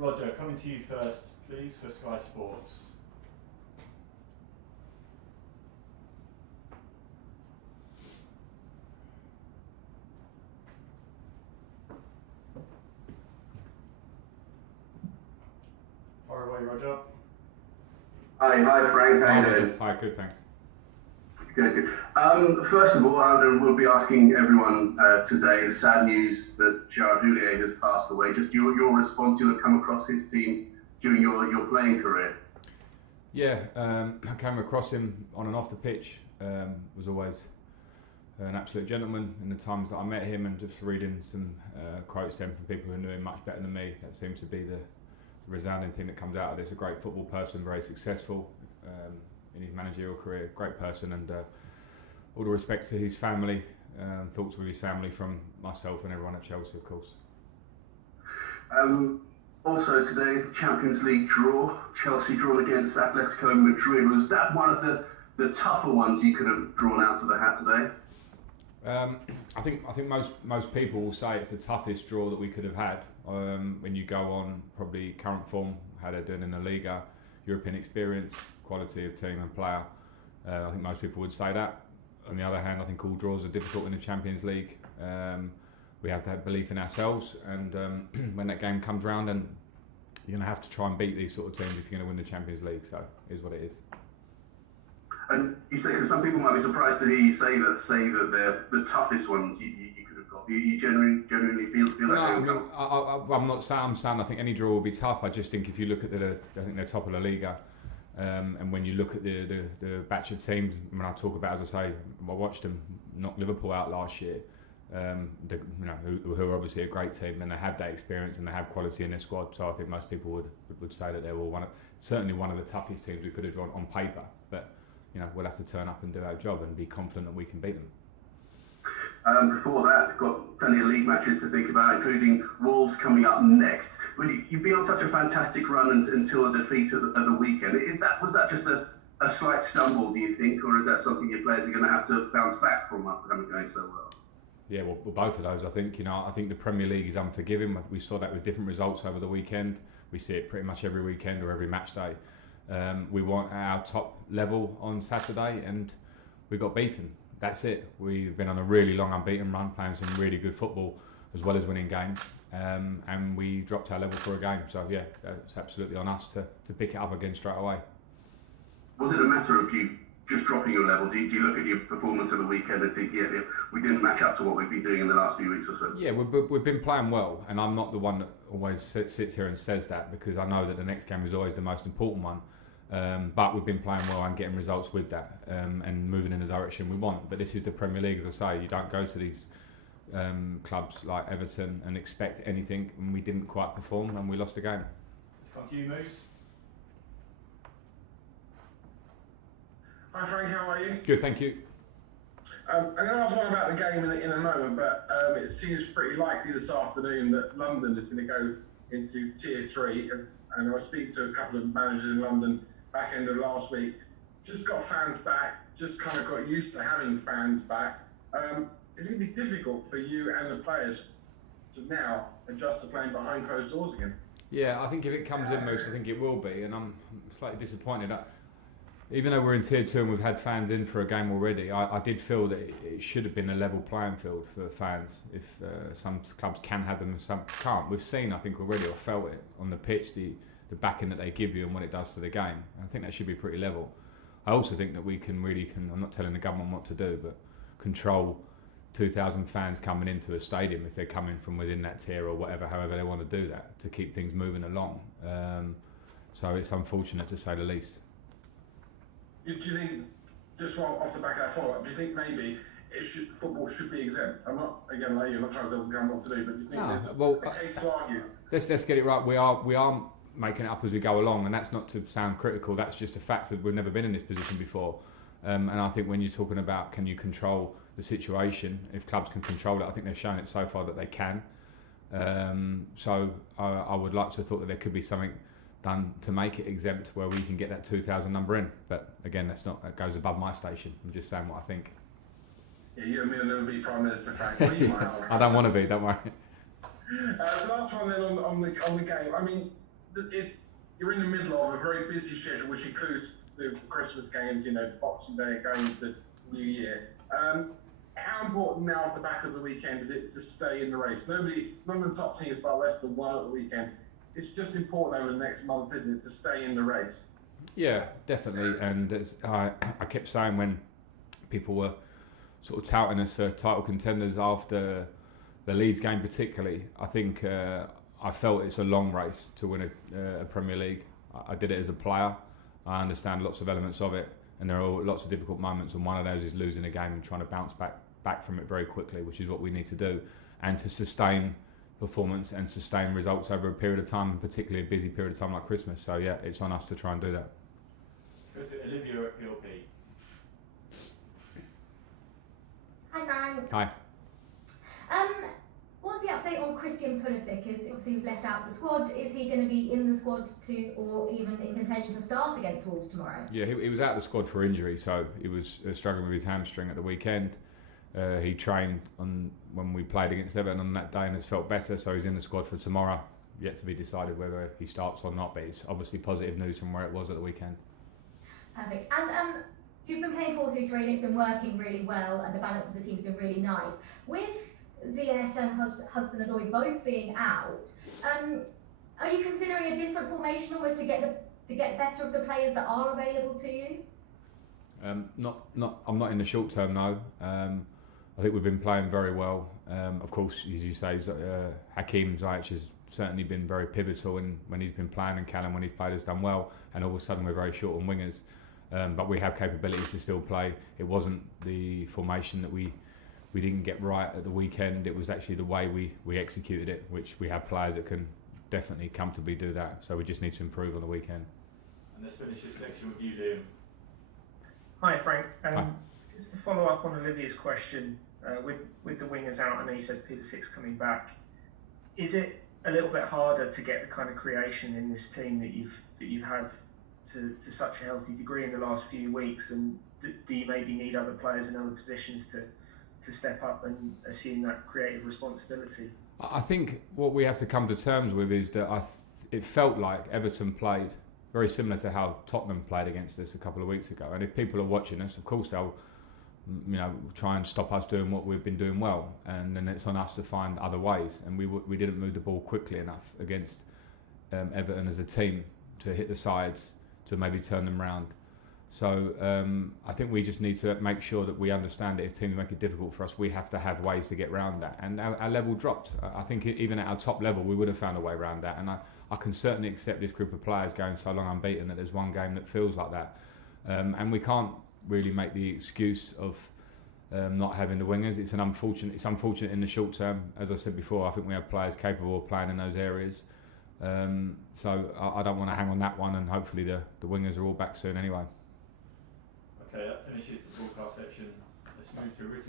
Roger, coming to you first, please, for Sky Sports. Fire away, Roger. Hi Frank, how you doing? Hi, good, thanks. Good. First of all, we'll be asking everyone today the sad news that Gerard Houllier has passed away. Just your response, you'll have come across his team during your playing career. Yeah, I came across him on and off the pitch. Was always an absolute gentleman in the times that I met him, and just reading some quotes then from people who knew him much better than me. That seems to be the resounding thing that comes out of this. A great football person, very successful in his managerial career, great person, and all the respect to his family, thoughts with his family from myself and everyone at Chelsea, of course. Also today, Champions League draw, Chelsea drawn against Atletico Madrid. Was that one of the tougher ones you could have drawn out of the hat today? I think most people will say it's the toughest draw that we could have had. When you go on probably current form, how they're doing in the Liga, European experience, quality of team and player, I think most people would say that. On the other hand, I think all draws are difficult in the Champions League. We have to have belief in ourselves, and when that game comes round, and you're going to have to try and beat these sort of teams if you're going to win the Champions League. So it is what it is. And you say, because some people might be surprised to hear you say that they're the toughest ones you could have got. You genuinely feel like no, I'm not saying. I'm saying I think any draw will be tough. I just think if you look at I think they're top of the Liga, and when you look at the batch of teams, when I talk about, as I say, I watched them knock Liverpool out last year. Who are obviously a great team, and they have that experience and they have quality in their squad. So I think most people would say that they were certainly one of the toughest teams we could have drawn on paper. But we'll have to turn up and do our job and be confident that we can beat them. Before that, we've got plenty of league matches to think about, including Wolves coming up next. You've been on such a fantastic run until the defeat of the weekend. Was that just a slight stumble, do you think, or is that something your players are going to have to bounce back from after going so well? Yeah, well, both of those. I think I think the Premier League is unforgiving. We saw that with different results over the weekend. We see it pretty much every weekend or every match day. We want our top level on Saturday, and we got beaten. That's it. We've been on a really long unbeaten run, playing some really good football as well as winning games, and we dropped our level for a game. So yeah, it's absolutely on us to pick it up again straight away. Was it a matter of you just dropping your level? Do you look at your performance of the weekend and think, yeah, we didn't match up to what we've been doing in the last few weeks or so? Yeah, we've been playing well, and I'm not the one that always sits here and says that, because I know that the next game is always the most important one. But we've been playing well and getting results with that, and moving in the direction we want. But this is the Premier League, as I say. You don't go to these clubs like Everton and expect anything, and we didn't quite perform, and we lost the game. Let's come to you, Moose. Hi Frank, how are you? Good, thank you. I'm going to ask one about the game in a moment, but it seems pretty likely this afternoon that London is going to go into Tier 3, and I was speaking to a couple of managers in London back end of last week. Just got fans back, just kind of got used to having fans back. It's going to be difficult for you and the players to now adjust to playing behind closed doors again. Yeah, I think if it comes in, Moose, I think it will be, and I'm slightly disappointed. Even though we're in Tier 2 and we've had fans in for a game already, I did feel that it should have been a level playing field for fans. If some clubs can have them and some can't. We've seen, I think already, or felt it on the pitch, the backing that they give you and what it does to the game. I think that should be pretty level. I also think that we can, I'm not telling the government what to do, but control 2,000 fans coming into a stadium if they're coming from within that tier or whatever, however they want to do that, to keep things moving along. So it's unfortunate, to say the least. Do you think, just off the back of that follow-up, do you think maybe football should be exempt? I'm not, again, like you, I'm not trying to tell the government what to do, but do you think there's a case to argue? Let's get it right. We are making it up as we go along, and that's not to sound critical. That's just a fact that we've never been in this position before. And I think when you're talking about can you control the situation, if clubs can control it, I think they've shown it so far that they can. So I would like to have thought that there could be something done to make it exempt where we can get that 2,000 number in. But again, that goes above my station. I'm just saying what I think. Yeah, you and me will never be Prime Minister, Frank. I don't want to be, don't worry. Last one then on the game. I mean, if you're in the middle of a very busy schedule, which includes the Christmas games, Boxing Day, going into New Year, how important now off the back of the weekend is it to stay in the race? None of the top teams bar Leicester won at the weekend. It's just important over the next month, isn't it, to stay in the race? Yeah, definitely. And as I kept saying when people were sort of touting us for title contenders after the Leeds game particularly, I think I felt it's a long race to win a Premier League. I did it as a player. I understand lots of elements of it, and there are lots of difficult moments, and one of those is losing a game and trying to bounce back from it very quickly, which is what we need to do, and to sustain performance and sustain results over a period of time, and particularly a busy period of time like Christmas. So yeah, it's on us to try and do that. Go to Olivia at PLP. Hi, Frank. Hi. What's the update on Christian Pulisic? Obviously he was left out of the squad. Is he going to be in the squad or even in contention to start against Wolves tomorrow? Yeah, he was out of the squad for injury, so he was struggling with his hamstring at the weekend. He trained when we played against Everton on that day and has felt better, so he's in the squad for tomorrow. Yet to be decided whether he starts or not, but it's obviously positive news from where it was at the weekend. Perfect. And you've been playing 4-3-3 and it's been working really well, and the balance of the team's been really nice. With Ziyech and Hudson-Odoi both being out, are you considering a different formation almost to get better of the players that are available to you? I'm not in the short term, no. I think we've been playing very well. Of course, as you say, Hakim Ziyech has certainly been very pivotal when he's been playing, and Callum, when he's played, has done well. And all of a sudden, we're very short on wingers. But we have capabilities to still play. It wasn't the formation that we didn't get right at the weekend. It was actually the way we executed it, which we have players that can definitely comfortably do that. So we just need to improve on the weekend. And let's finish this section with you, Liam. Hi, Frank. Hi. Just to follow up on Olivia's question, with the wingers out, and he said Pulisic's coming back. Is it a little bit harder to get the kind of creation in this team that you've had to such a healthy degree in the last few weeks? And do you maybe need other players in other positions to step up and assume that creative responsibility? I think what we have to come to terms with is that it felt like Everton played very similar to how Tottenham played against us a couple of weeks ago. And if people are watching us, of course they'll try and stop us doing what we've been doing well. And then it's on us to find other ways. And we didn't move the ball quickly enough against Everton as a team to hit the sides to maybe turn them round. So I think we just need to make sure that we understand that if teams make it difficult for us, we have to have ways to get around that. And our level dropped. I think even at our top level, we would have found a way around that. And I can certainly accept this group of players going so long unbeaten that there's one game that feels like that. And we can't really make the excuse of not having the wingers. It's unfortunate in the short term. As I said before, I think we have players capable of playing in those areas. So I don't want to hang on that one, and hopefully the wingers are all back soon anyway. Okay, that finishes the broadcast section. Let's move to written.